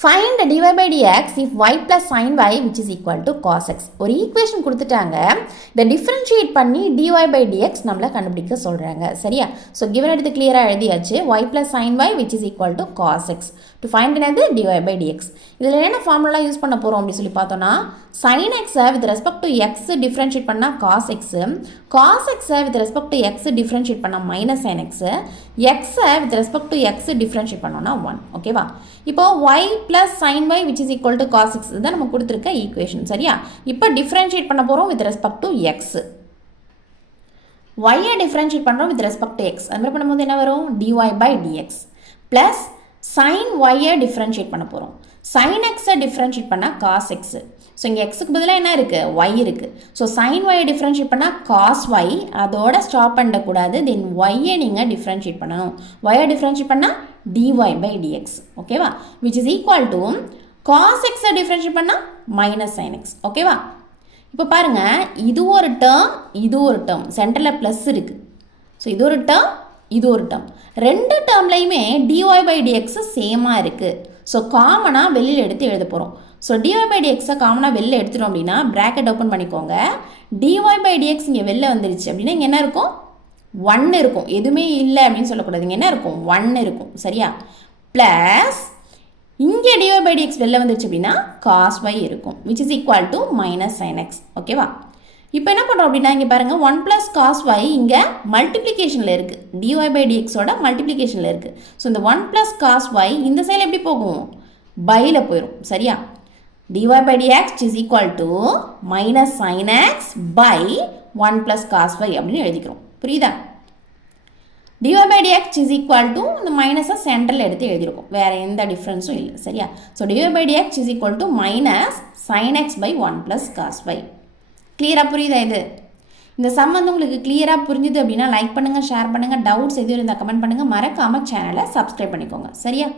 find dy by dx if y plus sin y which is equal to cos x. ஒரு equation கொடுத்துட்டாங்க, இதை differentiate பண்ணி dy by dx நம்மளை கண்டுபிடிக்க சொல்கிறாங்க. சரியா? ஸோ கிவன் எடுத்து கிளியராக எழுதியாச்சு. y plus sin y which is equal to cos x. To find என்னது dy by dx. இதில் என்ன ஃபார்முலா யூஸ் பண்ண போகிறோம் அப்படின்னு சொல்லி பார்த்தோன்னா, sin x with respect to x differentiate பண்ணால் cos x, cos x with respect to x differentiate பண்ணால் minus sin x, x with respect to x differentiate பண்ணோன்னா 1. ஓகேவா? இப்போ y plus sin y which is equal to cos x இதுதான் நம்ம கொடுத்துருக்க equation. சரியா? இப்போ டிஃப்ரென்ஷியேட் பண்ண போகிறோம் with respect to x. y differentiate பண்ணுறோம் வித் ரெஸ்பெக்ட் டு x. அது மாதிரி பண்ணும்போது என்ன வரும்? dy by dx plus sin y differentiate பண்ண போகிறோம். sin x டிஃப்ரென்ஷியேட் பண்ணால் cos x. ஸோ இங்கே எக்ஸுக்கு பதிலாக என்ன இருக்குது? y இருக்குது. ஸோ sin y டிஃப்ரென்ஷியேட் பண்ணால் cos y, அதோட ஸ்டாப் பண்ணக்கூடாது. தென் y நீங்கள் டிஃப்ரென்ஷியேட் பண்ணணும். y டிஃப்ரென்ஷியேட் பண்ணால் dy by dx. ஓகேவா? Which is equal to cos x differentiate பண்ணால் மைனஸ் sin x. ஓகேவா? இப்போ பாருங்கள், இது ஒரு டேர்ம், இது ஒரு டேர்ம், சென்டரில் ப்ளஸ் இருக்குது. ஸோ இது ஒரு டேர்ம், இது ஒரு டேர்ம், ரெண்டு டேர்ம்லையுமே dy by dx சேமாக இருக்குது. ஸோ காமனாக வெளியில் எடுத்து எழுத போகிறோம். ஸோ dy by dx காமனாக வெளியில் எடுத்துட்டோம் அப்படின்னா ப்ராக்கெட் ஓப்பன் பண்ணிக்கோங்க. dy by dx இங்கே வெளில வந்துருச்சு அப்படின்னா இங்கே என்ன இருக்கும்? 1 இருக்கும். எதுவுமே இல்லை அப்படின்னு சொல்லக்கூடாது. இங்கே என்ன இருக்கும்? 1 இருக்கும். சரியா? ப்ளஸ் இங்கே dy by dx வெளில வந்துருச்சு அப்படின்னா cos y இருக்கும், which is equal to minus sin x. ஓகேவா? இப்போ என்ன பண்ணுறோம் அப்படின்னா இங்கே பாருங்கள், 1 + cos y இங்கே மல்டிப்ளிகேஷனில் இருக்குது. dy by dxோட மல்டிப்ளிகேஷனில் இருக்குது. ஸோ இந்த 1 + cos y இந்த சைடில் எப்படி போகும்? பையில் போயிடும். சரியா? dy by dx is equal to minus sin x by 1 + cos y அப்படின்னு எழுதிக்கிறோம். புரியுதா? dy by dx is equal to இந்த மைனஸை சென்டரில் எடுத்து எழுதியிருக்கோம். வேறு எந்த டிஃப்ரென்ஸும் இல்லை. சரியா? So dy by dx is equal to minus sin x by 1 + cos y. கிளியராக புரியுதா? இது இந்த சம் வந்து உங்களுக்கு கிளியராக புரிஞ்சுது அப்படின்னா லைக் பண்ணுங்கள், ஷேர் பண்ணுங்கள். டவுட்ஸ் எதுவும் இருந்தால் கமெண்ட் பண்ணுங்கள். மறக்காமல் சேனலை சப்ஸ்கிரைப் பண்ணிக்கோங்க. சரியா?